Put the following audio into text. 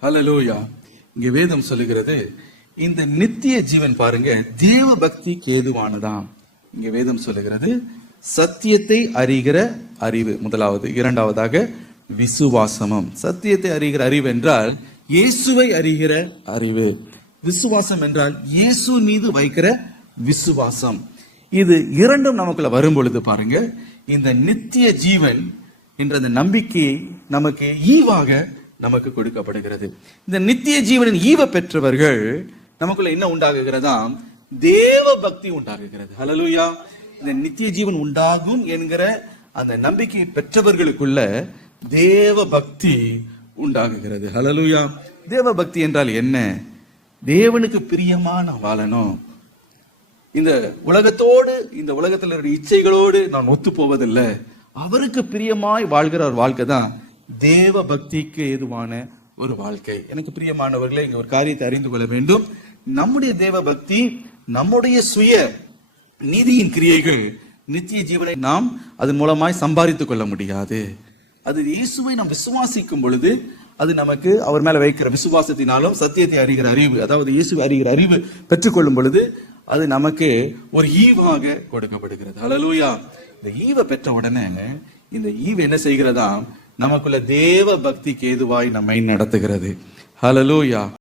ஹல்லேலூயா. இங்க வேதம் சொல்லுகிறது, இந்த நித்திய ஜீவன் பாருங்க தேவ பக்திக்கு ஏதுவானதாம். இங்க வேதம் சொல்லுகிறது, சத்தியத்தை அறிகிற அறிவு முதலாவது, இரண்டாவதாக விசுவாசமும். சத்தியத்தை அறிகிற அறிவு என்றால் இயேசுவை அறிகிற அறிவு. விசுவாசம் என்றால் இயேசு மீது வைக்கிற விசுவாசம். இது இரண்டும் நமக்குள்ள வரும் பொழுது பாருங்க, இந்த நித்திய ஜீவன் என்ற அந்த நம்பிக்கை நமக்கு ஈவாக நமக்கு கொடுக்கப்படுகிறது. இந்த நித்திய ஜீவனின் ஈவ பெற்றவர்கள் நமக்குள்ள என்ன உண்டாகுகிறதாம்? தேவ பக்தி உண்டாகுகிறது. ஹல்லேலூயா. இந்த நித்திய ஜீவன் உண்டாகும் என்கிற அந்த நம்பிக்கை பெற்றவர்களுக்குள்ள தேவ பக்தி உண்டாகுகிறது. ஹல்லேலூயா. தேவ பக்தி என்றால் என்ன? தேவனுக்கு பிரியமான வாழணும். இந்த உலகத்தோடு, இந்த உலகத்தில் இருக்கிற இச்சைகளோடு நான் ஒத்து போவதில்லை. அவருக்கு பிரியமாய் வாழ்கிற ஒரு வாழ்க்கை தான் தேவ பக்திக்கு ஏதுவான ஒரு வாழ்க்கை. எனக்கு பிரியமானவர்களே, இங்க ஒரு காரியத்தை அறிந்து கொள்ள வேண்டும். நம்முடைய தேவ பக்தி, நம்முடைய சுய நீதியின் கிரியைகள் நித்திய ஜீவனை நாம் அதன் மூலமாய் சம்பாதித்துக் கொள்ள முடியாது. அது இயேசுவை நாம் விசுவாசிக்கும் பொழுது அது நமக்கு அவர் மேல வைக்கிற விசுவாசத்தினாலும் சத்தியத்தை அறிகிற அறிவு, அதாவது இயேசுவை அறிகிற அறிவு பெற்றுக்கொள்ளும் பொழுது அது நமக்கு ஒரு ஈவாக கொடுக்கப்படுகிறது. ஹல்லேலூயா. இந்த ஈவை பெற்ற உடனே இந்த ஈவு என்ன செய்கிறதா? நமக்குள்ள தேவ பக்திக்கு ஏதுவாய் நம்மை நடத்துகிறது. ஹல்லேலூயா.